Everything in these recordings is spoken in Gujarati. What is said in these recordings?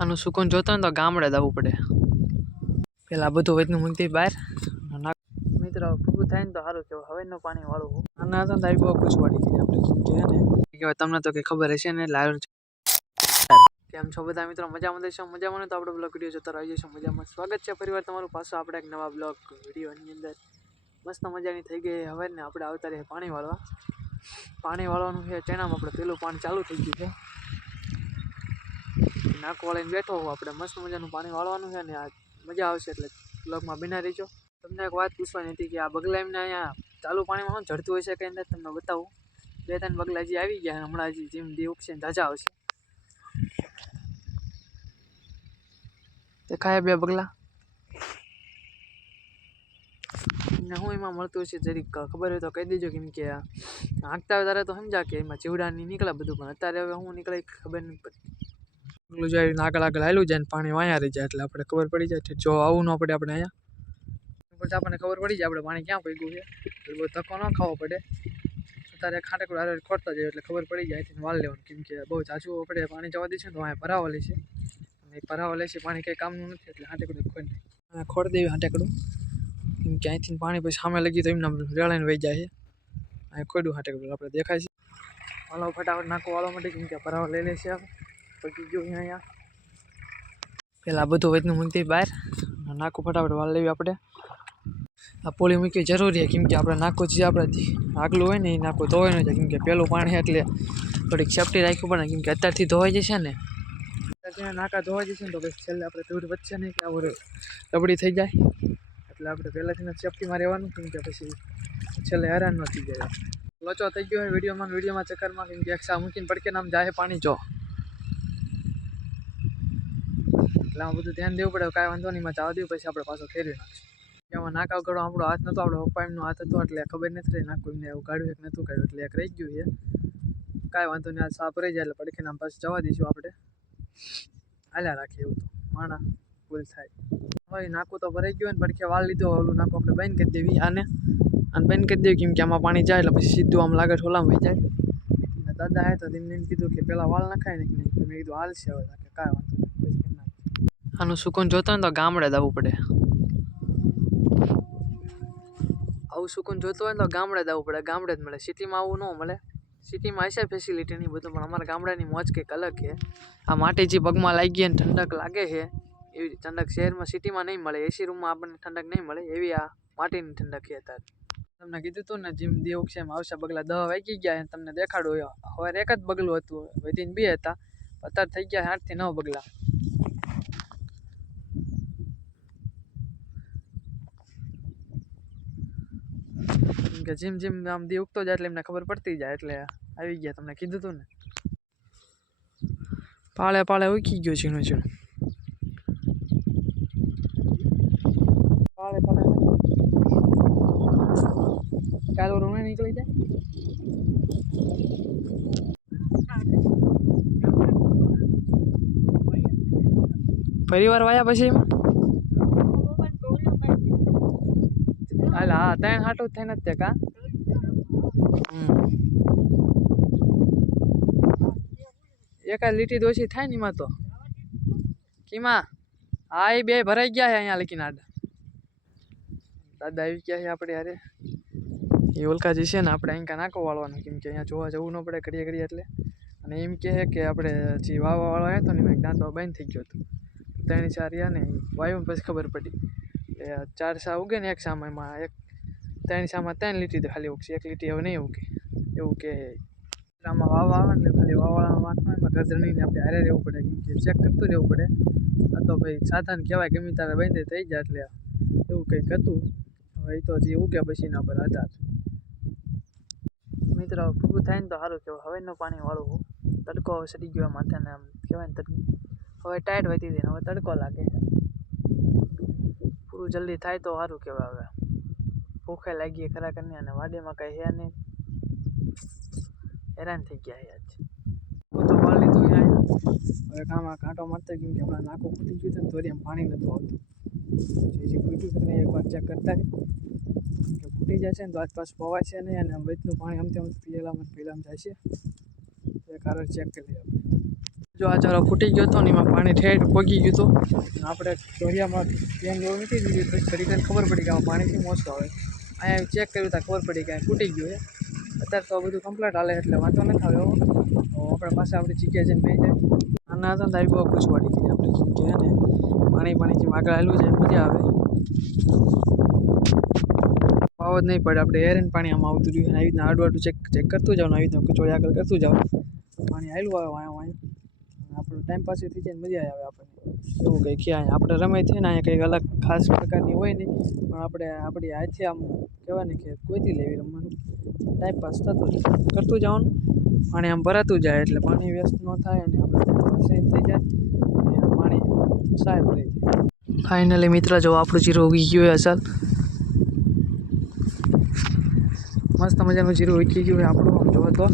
આનું સુકૂન જોતો ને તો ગામડે જવું પડે. પેલા બધું વચનું મૂકતી બહાર. મિત્રો પૂરું થાય ને તો સારું કેવું હવેનું પાણી વાળું આના ને તારી બહુ પૂછવાડી કરી આપણે. કે કહેવાય, તમને તો કંઈ ખબર હશે ને, લાલ કેમ છો બધા મિત્રો? મજામાં દેશો મજામાં તો આપણે બ્લોગ વીડિયો જોતા રહી જઈશું મજામાં સ્વાગત છે ફરીવાર તમારું. પાછું આપણે એક નવા બ્લોગ વિડીયોની અંદર. મસ્ત મજાની થઈ ગઈ હવે ને આપણે આવતા રહીએ પાણી વાળવા. પાણી વાળવાનું છે, ચણામાં આપણે પેલું પાણી ચાલુ થઈ ગયું છે. નાક વાળીને બેઠો હોઉં. આપણે મસ્ત મજાનું પાણી વાળવાનું છે ને આ મજા આવશે એટલે બ્લોગમાં બિના રહીજો. તમને એક વાત પૂછવાની હતી કે આ બગલા એમને અહીંયા ચાલુ પાણીમાં શું ચડતું હોય છે કે અંદર તમને બતાવું? બે ત્રણ બગલા હજી આવી ગયા હમણાં હજી જેમ દી ઉગશે ધાજા આવશે આવશે. દેખાય બે બગલા. ને હું એમાં મળતું હશે જરીક ખબર હોય તો કહી દેજો કેમ કે હાંકતા હોય ત્યારે તો સમજા કે એમાં ચીવડાની નીકળે બધું. પણ અત્યારે હવે હું નીકળે ખબર નહીં પડતી પેલું જાય આગળ આગળ હાલ્યું જાય ને પાણી વાયા રહી જાય એટલે આપણે ખબર પડી જાય જો આવું ન પડે આપણે અહીંયા. પછી આપણને ખબર પડી જાય આપણે પાણી ક્યાં પગ્યું છે. એટલે બહુ ધક્કો ન ખાવો પડે. અત્યારે ખાટેકડું હારે ખોટતા જાય એટલે ખબર પડી જાય એથી વાલ લેવાનું. કેમ કે બહુ ઝાઝું આપણે પાણી જવા દઈશું તો અહીંયા ભરાવા છે અને ભરાવા છે પાણી કંઈ કામનું નથી એટલે હાટેકડું ખોઈ અને ખોડ દેવી હાટેકડું. કેમ કે અહીંથી પાણી પછી સામે લગી તો એમને રેળાઈને વહી જાય છે. અહીં ખોડું હાટેકડું આપણે દેખાય છે. વાલો ફટાફટ નાખો વાળો માટે કેમ કે ભરાવા લઈ લેશે પકી ગયું અહીંયા અહીંયા. પેલા બધું વચનું મૂકતી બહાર. નાખું ફટાફટ વાળ લેવી આપણે. આ પોળી મૂકવી જરૂરી કેમ કે આપણે નાખું જે આપણે આગલું હોય ને એ નાખવું ધોવાય ન જાય, કેમ કે પેલું પાણી એટલે થોડીક સેફટી રાખવું પડે, કેમ કે અત્યારથી ધોવાઈ જશે ને. અત્યારથી નાકા ધોવાઈ જશે ને તો પછી છેલ્લે આપણે ધૂળ વધશે નહીં કે આવું રબડી થઈ જાય. એટલે આપણે પહેલાંથી સેફટીમાં રહેવાનું, કેમ કે પછી છેલ્લે હેરાન ન થઈ જાય. લોચો થઈ ગયો હોય, વિડીયોમાં વિડીયોમાં ચક્કરમાં, કેમ કે એક્સા મૂકીને પડકે નામ જાય પાણી જો. એટલે આમાં બધું ધ્યાન દેવું પડે, કાંઈ વાંધો નહીં માં જવા દેવું, પછી આપણે પાછો ફેરવી નાખશું. એમાં નાકાવ ઉગાડો આપણો હાથ નહોતો આપણો પપ્પા એમનો હાથ હતો, એટલે ખબર નથી રહી, નાખું એમને એવું કાઢ્યું, એક નહોતું કાઢ્યું, એટલે એક રહી ગયું છે. કાંઈ વાંધો નહીં, આ સાફ રહી જાય, એટલે પડખે આમ પાછું જવા દઈશું આપણે. હાલ્યા રાખીએ એવું તો, માણા, ભૂલ થાય. હવે નાકું તો ભરાઈ ગયું ને, પડખે વાળ લીધો, ઓલું નાકું આપણે બંધ કરી દેવી આને. અને બંધ કરી દેવી, કેમ કે આમાં પાણી જાય, એટલે પછી સીધું આમ લાગે ઠોલામાં વહી જાય. દાદા આવ્યા તો તેમને એમ કીધું કે પેલા વાળ નખાય ને, કે નહીં મેં કીધું હાલશે હવે કાંઈ વાંધો નહીં પછી કરી નાખીએ. આનું સુકૂન જોતો ને તો ગામડે દાવું પડે. આવું સુકૂન જોતો હોય તો ગામડે જવું પડે. ગામડે જ મળે. સિટીમાં આવું ન મળે. સિટીમાં હશે ફેસિલિટી નહીં બધું, પણ અમારા ગામડાની મોજ કંઈક અલગ છે. આ માટી જે પગમાં લાગી અને ઠંડક લાગે છે. એવી ઠંડક શહેરમાં સિટીમાં નહીં મળે. એસી રૂમમાં આપણને ઠંડક નહીં મળે. એવી આ માટીની ઠંડક છે અત્યારે. તમને કીધું હતું ને જીમ દેવું છે એમ આવશે. બગલા દહ વાગી ગયા તમને દેખાડું. હવે એક જ બગલું હતું. વધીને બે હતા. અત્યારે થઈ ગયા આઠથી નવ બગલા કે જેમ જેમ આમ દી ઉગતો જાય એટલે એમને ખબર પડતી જાય એટલે આવી ગયા તમને કીધું હતું ને. પાળે પાળે ઉકી ગયો ઝીણું ઝીણું પાળે પાળે કાલ નહીં નીકળી જાય? પરિવાર વાયા પછી એમાં? હાલ હા, ત્રણ હાટું થઈને જ તે કા. એકાદ લીટી દોશી થાય ને એમાં તો. કીમાં? હા, એ બે ભરાઈ ગયા છે અહીંયા લખીને આડા. દાદા આવી ગયા છે આપણે યારે એ ઓલકાજી છે ને, આપણે અહીં નાકો વાળવાનું, કેમ કે અહીંયા જોવા જવું ન પડે ઘડીએ ઘડીએ એટલે. અને એમ કહે કે આપણે જે વાવા વાળો હતો ને દાંતો બંધ થઈ ગયો હતો. ત્રણ ચાર રહ્યા ને, વાયુ પછી ખબર પડી. એટલે ચાર સા ઉગે ને એક સામાં એમાં એક ત્રણ સામાં ત્રણ લીટી ખાલી ઉગશે. એક લીટી હવે નહીં ઉગે. એવું કે આમાં વાવા આવે એટલે ખાલી વાવાળામાં વાંકમાં એમાં ગરજણીને આપણે હારે રહેવું પડે. કેમ કે ચેક કરતું રહેવું પડે. આ તો ભાઈ સાધન કહેવાય, ગમે તારે બંધ થઈ જાય એટલે એવું કંઈક હતું. હવે એ તો જે ઉગ્યા પછીના પર આધાર. મિત્રો પૂરું થાય ને તો સારું કહેવાય. હવેનું પાણી વાળવું તડકો સડી ગયો માથાને આમ કહેવાય ને તડકો. હવે ટાઈટ વધી હતી હવે તડકો લાગે. પૂરું જલ્દી થાય તો સારું કહેવાય હવે. ભૂખે લાગીએ ખરા કરીને અને વાડીમાં કંઈ હે નહીં. હેરાન થઈ ગયા છે આજ. હું તો વાળ લીધું અહીંયા હવે કામાં કાંટો મારતો કેમ કે હમણાં નાખું ફૂટી ગયું હતું તોરી એમ પાણી નહોતું આવતું. જે જે ફૂટ્યું ને એકવાર ચેક કરતા કે ફૂટી જશે ને તો આસપાસ પવાય છે નહીં અને વચનું પાણી આમ તેમ પેલામાં પેલામાં જાય છે. એ કારણ ચેક કરી લઈએ આપણે. જો આ ચાલો ફૂટી ગયો હતો ને એમાં પાણી ઠેઠ પોગી ગયું હતું આપણે દોરિયામાં ધ્યાન જેવું નથી દીધી પછી ઘડી ઘડી ખબર પડી કે આમાં પાણીથી મોસ્ટ આવે. અહીંયા ચેક કર્યું ત્યાં ખબર પડી કે ફૂટી ગયું છે. અત્યારે તો આ બધું કમ્પ્લેટ હાલે એટલે વાંધો નથી આવ્યો. તો આપણે પાસે આપણી જગ્યાએ જઈને બેસી જાય. આના હતા ને તારી બહુ પૂછવાડી ગઈ આપણે કેમ કે ને. પાણી પાણી જેમ આગળ આવેલું છે મજા આવે. પાવ જ નહીં પડે આપણે એરન પાણી આમાં આવતું રહ્યું અને આવી રીતના આડું આડું ચેક ચેક કરતું જાવ ને આવી રીતના કચોડી આગળ કરતું જાવ. પાણી હાલવું આવે વાયા વાયા આપણું ટાઈમ પાસ થઈ જાય ને મજા આવે આપણને. એવું કંઈ ક્યાં આપણે રમાય છે ને અહીંયા કંઈક અલગ ખાસ પ્રકારની હોય નહીં પણ આપણે આપણી હાથે આમ કહેવાય ને કે કોઈથી લેવી રમવાનું. ટાઈમ પાસ થતો કરતું જવાનું પાણી આમ ભરાતું જાય એટલે પાણી વ્યસ્ત ન થાય અને આપણે પાસ થઈ જાય અને પાણી સાહેબ રહી જાય. ફાઇનલી મિત્ર, જો આપણું જીરું ઉગી ગયું અસલ. મસ્ત મજાનું જીરું ઉગી ગયું હોય આપણું, આમ જોવો તો.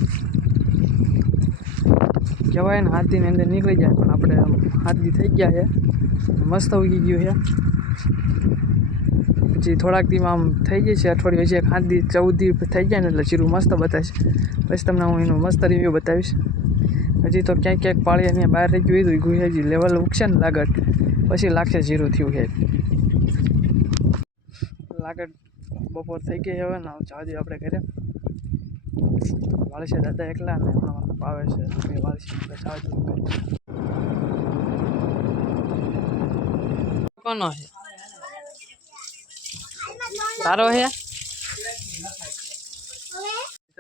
કહેવાય ને, હાથીની અંદર નીકળી જાય, પણ આપણે હાથી થઈ ગયા છે. મસ્ત ઉગી ગયું છે. પછી થોડાક દીમાં આમ થઈ જાય છે, અઠવાડિયું હજી એક હાથ દી ચૌદ દી થઈ જાય ને, એટલે જીરું મસ્ત બતાવીશ. પછી તમને હું એનું મસ્ત રિવ્યૂ બતાવીશ. હજી તો ક્યાંક ક્યાંક પાળી અહીંયા બહાર રહી ગયું હતું, ગુહે હજી લેવલ ઉગશે ને લાગટ પછી લાગશે જીરું થયું છે. લાગટ બપોર થઈ ગઈ હવે, ને દઈએ આપણે ઘરે. વાળશે દાદા એકલા ને હમણાં પાવે છે. એ દઈએ ઘરે. કોનો છે? તારો છે?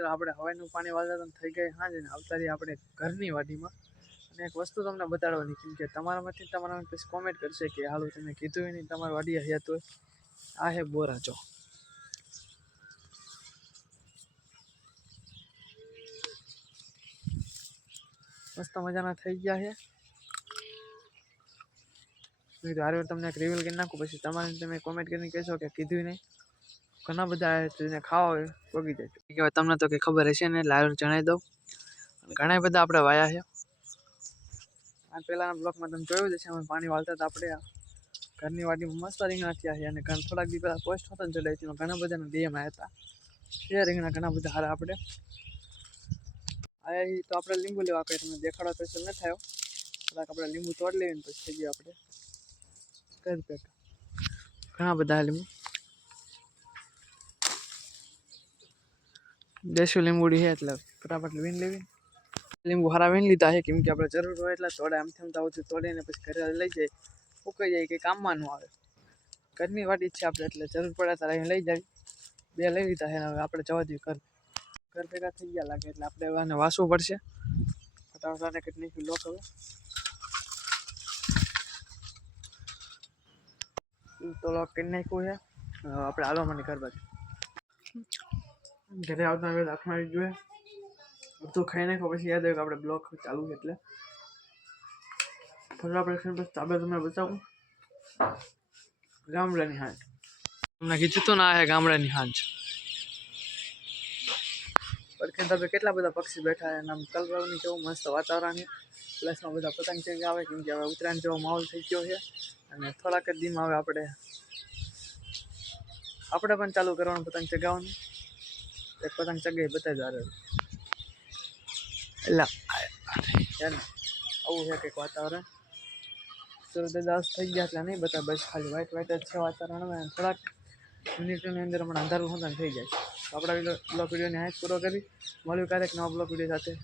આપણે હવાનું પાણી વાળતા થઈ ગઈ હા ને આવતા રહીએ આપણે ઘરની વાડીમાં. અને એક વસ્તુ તમને બતાડવાની કેમ કે તમારામાંથી તમારા પછી કોમેન્ટ કરશે કે હાલો તમે કીધું નહીં તમારી વાડી હયાત હોય આ હે બોરા જો. મસ્ત મજાના થઈ ગયા છે. મેં કીધું હારે તમને એક રિવીલ કરી નાખું, પછી તમારે તમે કોમેન્ટ કરીને કહેશો કે કીધું નહીં. ઘણા બધા જેને ખાવા હોય પગી જાય. તમને તો કંઈ ખબર હશે ને એટલે હારું જણાવી દઉં. ઘણા બધા આપણે વાયા છે. આ પહેલાંના બ્લોકમાં તમે જોયું જ છે અમે પાણી વાળતા હતા આપણે ઘરની વાડીમાં મસ્ત રીંગણા થયા છે, અને થોડાક દી પહેલાં પોસ્ટ હતા ને ચડાવી હતી ઘણા બધાના ડીએમ આવ્યા હતા. એ રીંગણા ઘણા બધા સારા આપણે. ઈ તો આપણે લીંબુ લેવા કંઈ તમને દેખાડો સ્પેશિયલ ન થયો કદાચ આપણે લીંબુ તોડ ને પછી થઈ ગયું આપણે. કઈ પેક. ઘણા બધા લીંબુ. દેશી લીંબુડી છે એટલે ફટાફટ વીણ લેવી. લીંબુ હારા વીણ લીધા છે, કેમ કે આપણે જરૂર હોય એટલે તોડે. આમ થમતા તો તોડીને પછી ઘરે લઈ જાય. ઉકાઈ જાય કંઈ કામમાં ન આવે. ઘરની વાટી છે આપણે એટલે જરૂર પડે ત્યારે અહીં લઈ જાય બે લઈ લીધા છે, હવે આપણે જવા દઈએ ઘર. ઘર ભેગા થઈ ગયા લાગે એટલે આપણે હવે આને વાસવું પડશે. ફટાફટ આને નાખ્યું લોક હવે. તો લોક કરી નાખ્યું છે. આપણે આલો મને ઘર બાજુ. ઘરે આવતા હવે આવી જોઈએ. બધું ખાઈ નાખો, પછી યાદ આવ્યું કે આપણે બ્લોક ચાલુ છે એટલે. ફરવા ખાઈને પછી આપણે તમને બતાવું. ગામડાની હાંજ તમને કીધું તો ના આ ગામડાની હાંજ પડખે તમે કેટલા બધા પક્ષી બેઠા છે આમ કલરવની જેવું મસ્ત વાતાવરણ પ્લસમાં બધા પતંગ ચેક આવે કેમ કે હવે ઉત્તરાયણ જેવો માહોલ થઈ ગયો છે. અને થોડાક જ દીમાં હવે આપણે આપણે પણ ચાલુ કરવાનું પતંગ ચગાવવાનું. એક પતંગ ચગાવી બતાવી દારે એટલે આવું છે કંઈક વાતાવરણ. સૂર્યદાસ થઈ ગયા એટલે નહીં, બધા બસ ખાલી વાઇટ વાઇટ જ છે વાતાવરણ. થોડાક મિનિટની અંદર હમણાં અંધારું થઈ જાય તો આપણા બ્લોગ વિડીયોને હાથ પૂરો કરી. મળ્યું ક્યારેક નવા બ્લોગ વીડિયો સાથે.